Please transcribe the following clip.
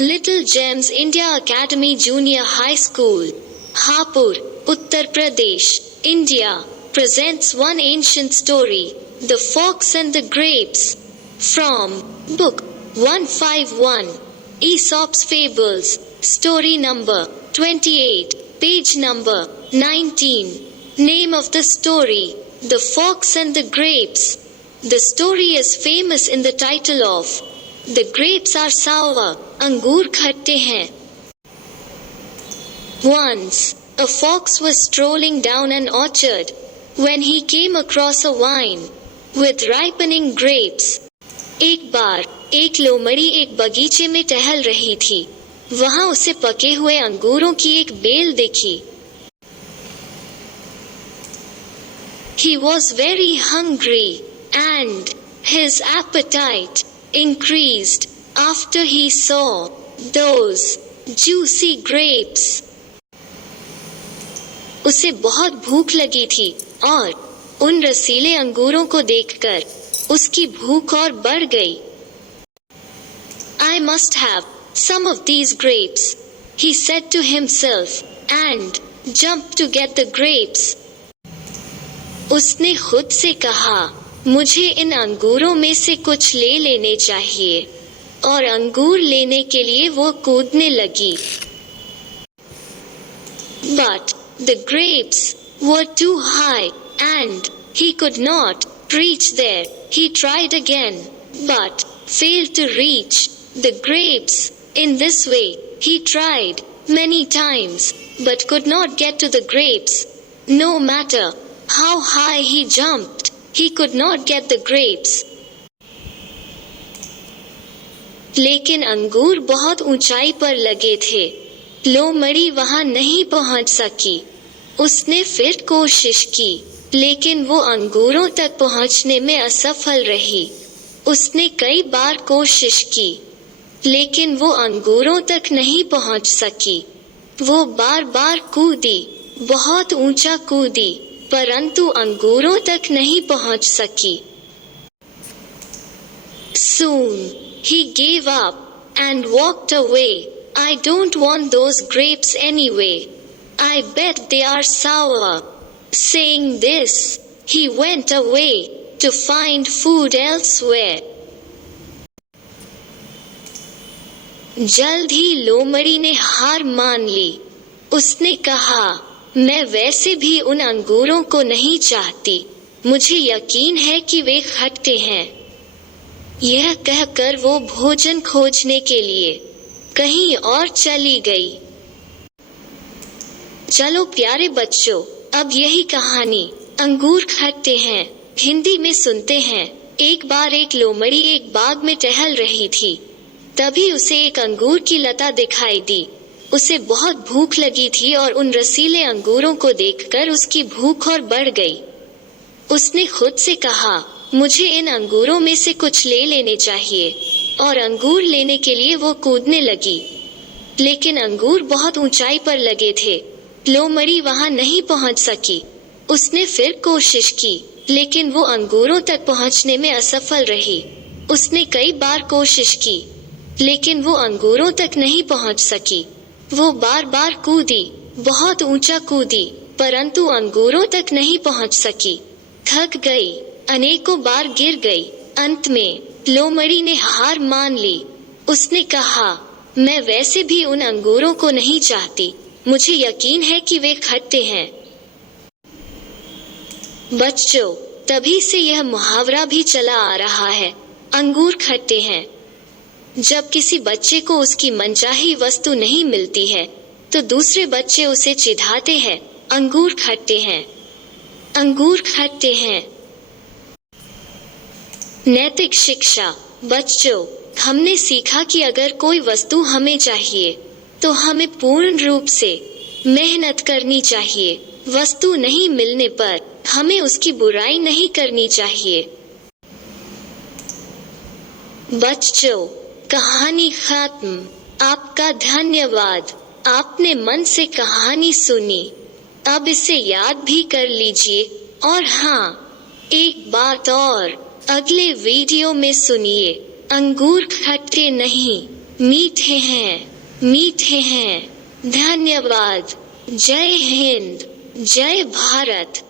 Little Gems India Academy Junior High School, Hapur, Uttar Pradesh, India, presents one ancient story, The Fox and the Grapes, from Book 151, Aesop's Fables, Story number 28, page number 19. Name of the story, The Fox and the Grapes. The story is famous in the title of The grapes are sour, अंगूर खट्टे हैं. Once, a fox was strolling down an orchard, when he came across a vine with ripening grapes. एक बार, एक लोमड़ी एक बगीचे में टहल रही थी. वहां उसे पके हुए अंगूरों की एक बेल देखी. He was very hungry, and his appetite increased after he saw those juicy grapes. उसे बहुत भूख लगी थी और उन रसीले अंगूरों को देखकर उसकी भूख और बढ़ गई. I must have some of these grapes, he said to himself, and jumped to get the grapes. उसने खुद से कहा, मुझे इन अंगूरों में से कुछ ले लेने चाहिए, और अंगूर लेने के लिए वो कूदने लगी. But the grapes were too high, and he could not reach there. He tried again, but failed to reach the grapes. In this way, he tried many times, but could not get to the grapes. No matter how high he jumped, he could not get the grapes. लेकिन अंगूर बहुत ऊंचाई पर लगे थे. लोमड़ी वहां नहीं पहुंच सकी. उसने फिर कोशिश की, लेकिन वो अंगूरों तक पहुंचने में असफल रही. उसने कई बार कोशिश की, लेकिन वो अंगूरों तक नहीं पहुंच सकी. वो बार बार कूदी, बहुत ऊंचा कूदी, परंतु अंगूरों तक नहीं पहुंच सकी. Soon he gave up and walked away. I don't want those grapes anyway. I bet they are sour. Saying this, he went away to find food elsewhere. जल्द ही लोमड़ी ने हार मान ली. उसने कहा, मैं वैसे भी उन अंगूरों को नहीं चाहती. मुझे यकीन है कि वे खट्टे हैं. यह कहकर वो भोजन खोजने के लिए कहीं और चली गई. चलो प्यारे बच्चों, अब यही कहानी अंगूर खट्टे हैं हिंदी में सुनते हैं. एक बार एक लोमड़ी एक बाग में टहल रही थी. तभी उसे एक अंगूर की लता दिखाई दी. उसे बहुत भूख लगी थी और उन रसीले अंगूरों को देखकर उसकी भूख और बढ़ गई. उसने खुद से कहा, मुझे इन अंगूरों में से कुछ ले लेने चाहिए, और अंगूर लेने के लिए वो कूदने लगी. लेकिन अंगूर बहुत ऊंचाई पर लगे थे. लोमड़ी वहां नहीं पहुंच सकी. उसने फिर कोशिश की, लेकिन वो अंगूरों तक पहुंचने में असफल रही. उसने कई बार कोशिश की, लेकिन वो अंगूरों तक नहीं पहुंच सकी. वो बार बार कूदी, बहुत ऊंचा कूदी, परंतु अंगूरों तक नहीं पहुंच सकी. थक गई, अनेकों बार गिर गई. अंत में लोमड़ी ने हार मान ली. उसने कहा, मैं वैसे भी उन अंगूरों को नहीं चाहती. मुझे यकीन है कि वे खट्टे हैं. बच्चों, तभी से यह मुहावरा भी चला आ रहा है, अंगूर खट्टे हैं. जब किसी बच्चे को उसकी मनचाही वस्तु नहीं मिलती है, तो दूसरे बच्चे उसे चिढ़ाते हैं, अंगूर खट्टे हैं, अंगूर खट्टे हैं. नैतिक शिक्षा. बच्चों, हमने सीखा कि अगर कोई वस्तु हमें चाहिए, तो हमें पूर्ण रूप से मेहनत करनी चाहिए. वस्तु नहीं मिलने पर हमें उसकी बुराई नहीं करनी चाहिए. बच्चों, कहानी खत्म. आपका धन्यवाद. आपने मन से कहानी सुनी. अब इसे याद भी कर लीजिए. और हाँ, एक बात और, अगले वीडियो में सुनिए, अंगूर खट्टे नहीं, मीठे हैं, मीठे हैं। धन्यवाद। जय हिंद, जय भारत।